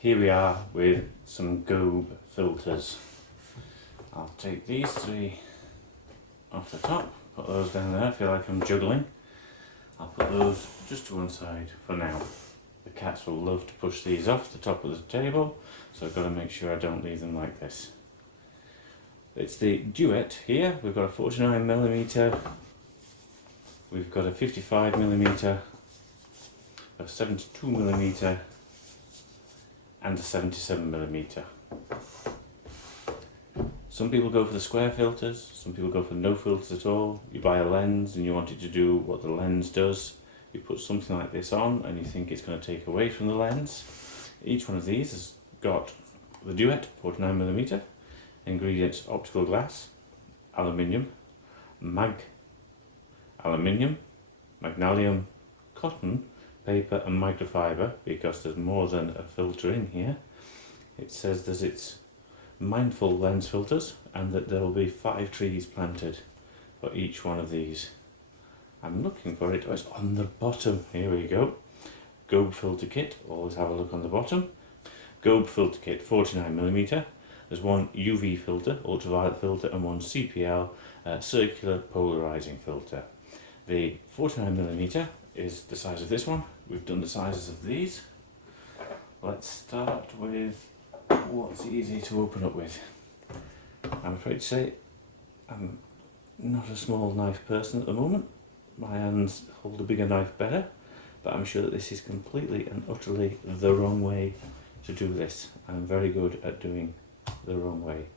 Here we are with some GOBE filters. I'll take these three off the top, put those down there. I feel like I'm juggling. I'll put those just to one side for now. The cats will love to push these off the top of the table, so I've got to make sure I don't leave them like this. It's the Duet here. We've got a 49mm, we've got a 55mm, a 72mm and a 77mm. Some people go for the square filters, some people go for no filters at all. You buy a lens and you want it to do what the lens does. You put something like this on and you think it's going to take away from the lens. Each one of these has got the Duet 49mm, ingredients optical glass, aluminium, Magnalium, cotton, paper and microfibre, because there's more than a filter in here. It says that it's mindful lens filters and that there will be 5 trees planted for each one of these. I'm looking for it. Oh, it's on the bottom. Here we go. GOBE Filter Kit. Always have a look on the bottom. GOBE Filter Kit 49mm. There's one UV filter, ultraviolet filter, and one CPL, Circular Polarizing filter. The 49mm is the size of this one. We've done the sizes of these. Let's start with what's easy to open up with. I'm afraid to say I'm not a small knife person at the moment. My hands hold a bigger knife better, but I'm sure that this is completely and utterly the wrong way to do this. I'm very good at doing the wrong way.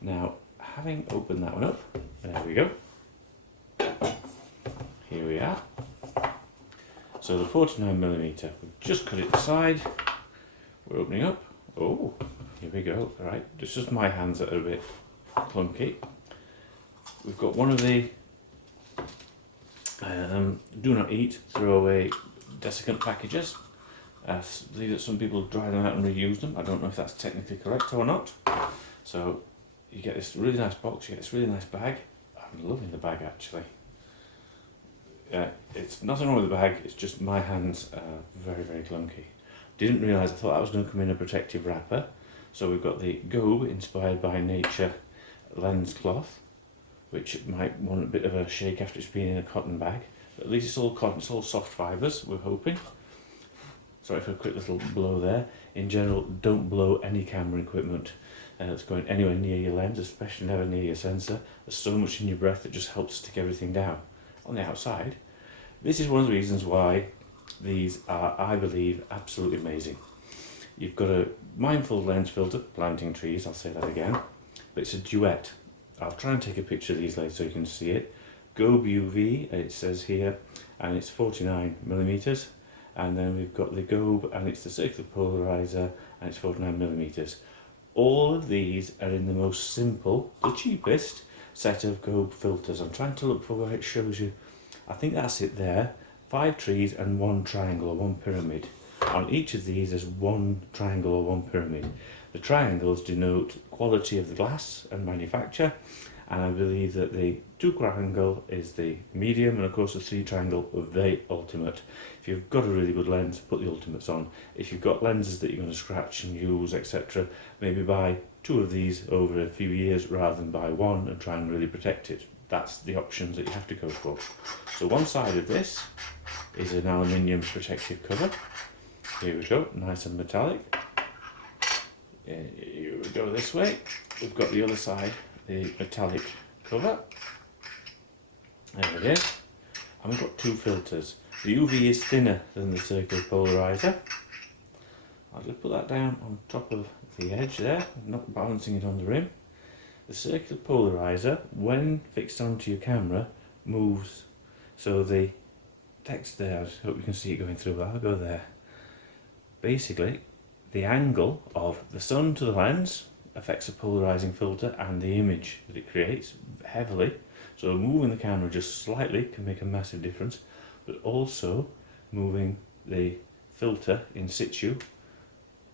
Now, having opened that one up, there we go. Here we are. So the 49mm, we've just cut it aside. We're opening up. Oh, here we go. All right, it's just my hands that are a bit clunky. We've got one of the do not eat, throw away desiccant packages. I believe that some people dry them out and reuse them. I don't know if that's technically correct or not. So you get this really nice box, you get this really nice bag. I'm loving the bag actually. It's nothing wrong with the bag, it's just my hands are very, very clunky. Didn't realise, I thought that was going to come in a protective wrapper. So we've got the GOBE inspired by nature lens cloth, which might want a bit of a shake after it's been in a cotton bag. But at least it's all cotton, it's all soft fibres, we're hoping. Sorry for a quick little blow there. In general, don't blow any camera equipment that's going anywhere near your lens, especially never near your sensor. There's so much in your breath that just helps stick everything down. On the outside, this is one of the reasons why these are, I believe, absolutely amazing. You've got a mindful lens filter, planting trees, I'll say that again, but it's a Duet. I'll try and take a picture of these later so you can see it. GOBE UV, it says here, and it's 49mm. And then we've got the GOBE, and it's the circular polarizer, and it's 49mm. All of these are in the most simple, the cheapest set of GOBE filters. I'm trying to look for where it shows you. I think that's it there. 5 trees and 1 triangle or 1 pyramid. On each of these there's 1 triangle or 1 pyramid. The triangles denote quality of the glass and manufacture, and I believe that the 2 triangle is the medium, and of course the 3 triangle of the ultimate. If you've got a really good lens, put the ultimates on. If you've got lenses that you're going to scratch and use, etc., maybe buy 2 of these over a few years rather than buy 1 and try and really protect it. That's the options that you have to go for. So one side of this is an aluminium protective cover. Here we go, nice and metallic. Here we go this way. We've got the other side, the metallic cover. There it is. And we've got 2 filters. The UV is thinner than the circular polarizer. I'll just put that down on top of the edge there, not balancing it on the rim. The circular polarizer, when fixed onto your camera, moves. So the text there, I hope you can see it going through, I'll go there. Basically, the angle of the sun to the lens affects the polarizing filter and the image that it creates heavily. So moving the camera just slightly can make a massive difference, but also moving the filter in situ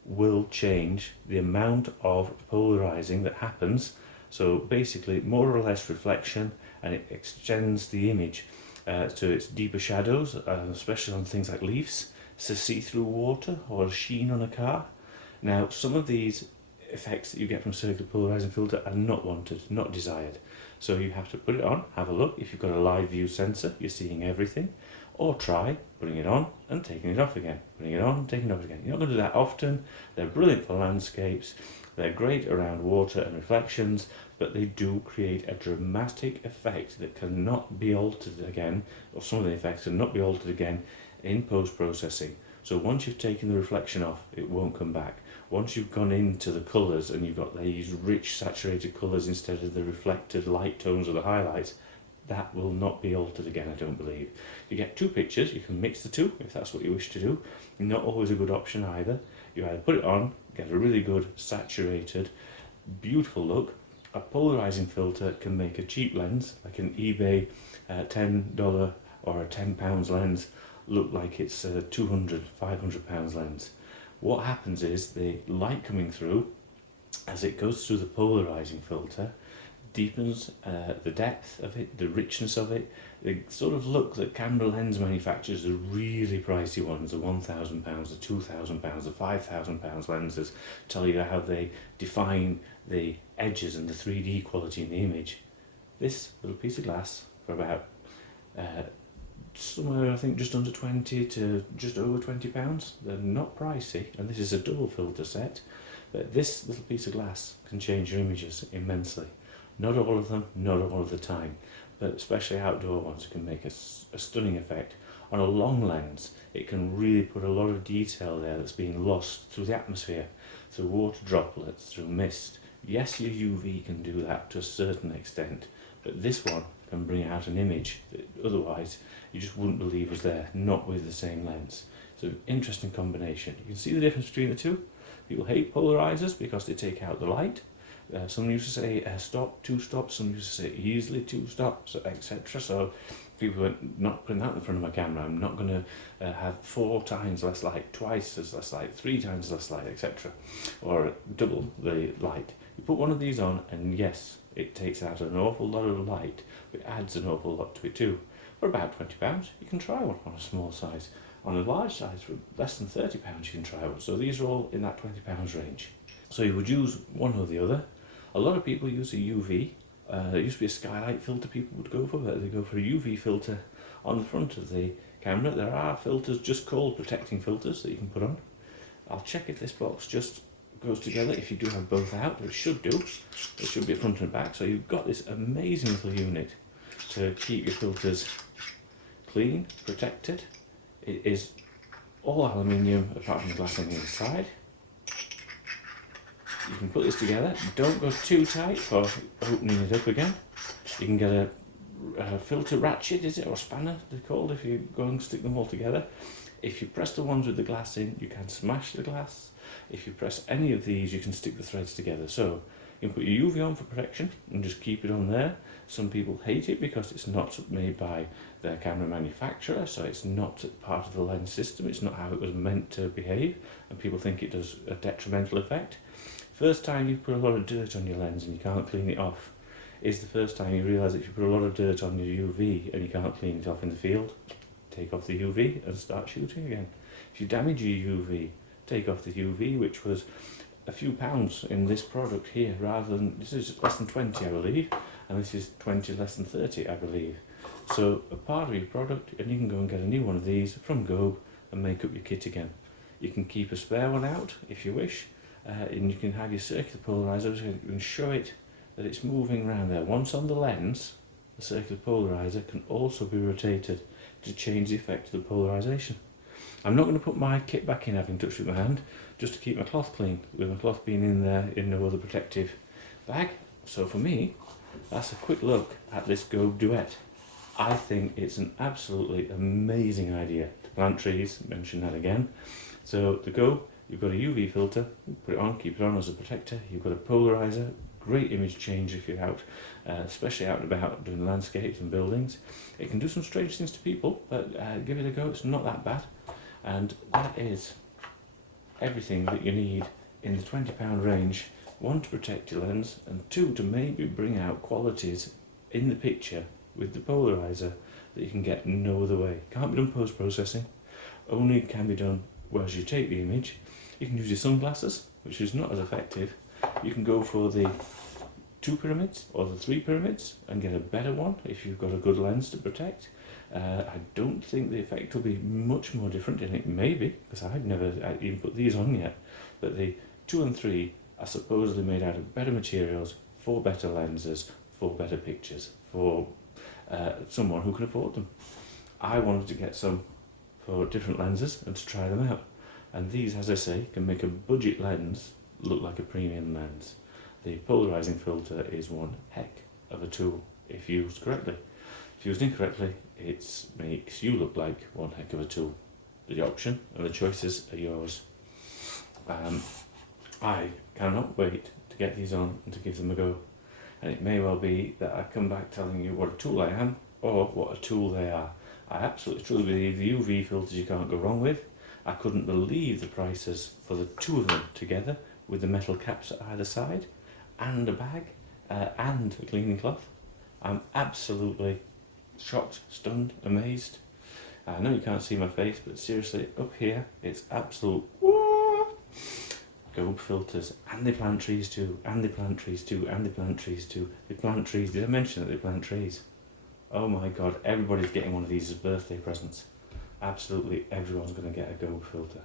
will change the amount of polarizing that happens. So basically more or less reflection, and it extends the image to its deeper shadows, especially on things like leaves, to see through water or a sheen on a car. Now, some of these effects that you get from circular polarizing filter are not wanted, not desired. So you have to put it on, have a look. If you've got a live view sensor, you're seeing everything. Or try putting it on and taking it off again. Putting it on and taking it off again. You're not going to do that often. They're brilliant for landscapes. They're great around water and reflections, but they do create a dramatic effect that cannot be altered again, or some of the effects cannot be altered again in post-processing. So once you've taken the reflection off, it won't come back. Once you've gone into the colours and you've got these rich saturated colours instead of the reflected light tones or the highlights, that will not be altered again, I don't believe. You get two pictures, you can mix the two if that's what you wish to do. Not always a good option either. You either put it on, get a really good saturated, beautiful look. A polarizing filter can make a cheap lens, like an eBay $10 or a £10 lens, look like it's a £200, £500 lens. What happens is the light coming through, as it goes through the polarizing filter, deepens the depth of it, the richness of it, the sort of look that camera lens manufacturers, the really pricey ones, the £1,000, the £2,000, the £5,000 lenses, tell you how they define the edges and the 3D quality in the image. This little piece of glass for about somewhere I think just under 20 to just over £20. They're not pricey, and this is a double filter set, but this little piece of glass can change your images immensely. Not all of them, not all of the time, but especially outdoor ones can make a stunning effect. On a long lens, it can really put a lot of detail there that's being lost through the atmosphere, through water droplets, through mist. Yes, your UV can do that to a certain extent, but this one can bring out an image that otherwise you just wouldn't believe was there, not with the same lens. So an interesting combination. You can see the difference between the two. People hate polarizers because they take out the light. Some used to say stop, 2 stops, some used to say easily 2 stops, etc. So people went, not putting that in front of my camera, I'm not going to have 4 times less light, twice as less light, 3 times less light, etc. Or double the light. You put one of these on and yes, it takes out an awful lot of light, but it adds an awful lot to it too. For about £20 you can try one on a small size. On a large size for less than £30 you can try one. So these are all in that £20 range. So you would use one or the other. A lot of people use a UV. There used to be a skylight filter people would go for, but they go for a UV filter on the front of the camera. There are filters just called protecting filters that you can put on. I'll check if this box just goes together. If you do have both out, it should do. It should be a front and back. So you've got this amazing little unit to keep your filters clean, protected. It is all aluminium apart from the glass on the inside. You can put this together. Don't go too tight for opening it up again. You can get a filter ratchet, is it, or spanner they're called, if you go and stick them all together. If you press the ones with the glass in, you can smash the glass. If you press any of these, you can stick the threads together. So you can put your UV on for protection and just keep it on there. Some people hate it because it's not made by their camera manufacturer, so it's not part of the lens system. It's not how it was meant to behave, and people think it does a detrimental effect. First time you put a lot of dirt on your lens and you can't clean it off is the first time you realise that if you put a lot of dirt on your UV and you can't clean it off in the field, take off the UV and start shooting again. If you damage your UV, take off the UV, which was a few pounds in this product here, rather than, this is less than 20 I believe, and this is 20 less than 30 I believe. So a part of your product, and you can go and get a new one of these from GOBE and make up your kit again. You can keep a spare one out if you wish. And you can have your circular polarizer, you can show it that it's moving around there. Once on the lens, the circular polarizer can also be rotated to change the effect of the polarization. I'm not going to put my kit back in having touched with my hand, just to keep my cloth clean, with my cloth being in there in no other protective bag. So for me, that's a quick look at this GOBE Duet. I think it's an absolutely amazing idea to plant trees, mention that again. So the GOBE, you've got a UV filter, put it on, keep it on as a protector. You've got a polarizer, great image change if you're out, especially out and about doing landscapes and buildings. It can do some strange things to people, but give it a go, it's not that bad. And that is everything that you need in the £20 range. 1, to protect your lens, and 2, to maybe bring out qualities in the picture with the polarizer that you can get no other way. Can't be done post-processing, only can be done whereas you take the image. You can use your sunglasses which is not as effective. You can go for the 2 pyramids or the 3 pyramids and get a better one if you've got a good lens to protect. I don't think the effect will be much more different, and it may be, because I've never even put these on yet, but the 2 and 3 are supposedly made out of better materials, for better lenses, for better pictures, for someone who can afford them. I wanted to get some for different lenses and to try them out, and these, as I say, can make a budget lens look like a premium lens. The polarizing filter is one heck of a tool if used correctly. If used incorrectly, it makes you look like one heck of a tool. The option and the choices are yours. I cannot wait to get these on and to give them a go. And it may well be that I come back telling you what a tool I am or what a tool they are. I absolutely truly believe the UV filters you can't go wrong with. I couldn't believe the prices for the 2 of them together with the metal caps at either side and a bag and a cleaning cloth. I'm absolutely shocked, stunned, amazed. I know you can't see my face, but seriously, up here, it's absolute whoa! GOBE filters, and they plant trees too, and they plant trees too, and they plant trees too. They plant trees. Did I mention that they plant trees? Oh my god, everybody's getting one of these as birthday presents. Absolutely everyone's going to get a GOBE filter.